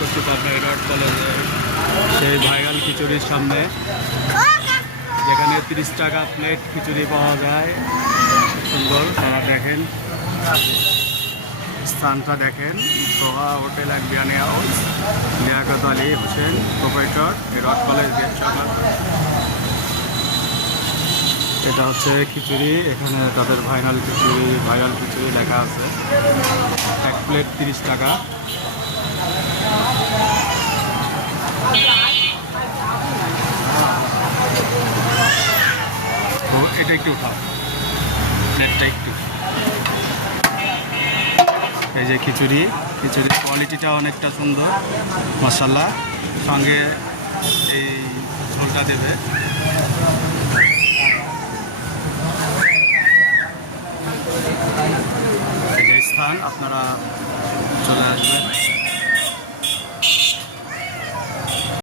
করছি পাবনা এডওয়ার্ড কলেজের সেই ভাইরাল খিচুড়ির সামনে, যেখানে 30 টাকা প্লেট খিচুড়ি পাওয়া যায়। সুন্দর, তারা দেখেন স্থানটা দেখেন, Soha hotel and biryani house, Liaquat Ali Hossain proprietor, Edward college gate সকাল। এটা হচ্ছে খিচুড়ি, এখানে তাদের ভাইরাল খিচুড়ি লেখা আছে। এক প্লেট 30 টাকা। তো এটা একটু উঠাও, প্লেটটা একটু। এই যে খিচুড়ির কোয়ালিটিটা অনেকটা সুন্দর মাশাআল্লাহ। সঙ্গে এই ঝোলটা দেবে। এই যে স্থান, আপনারা চলে আসবেন।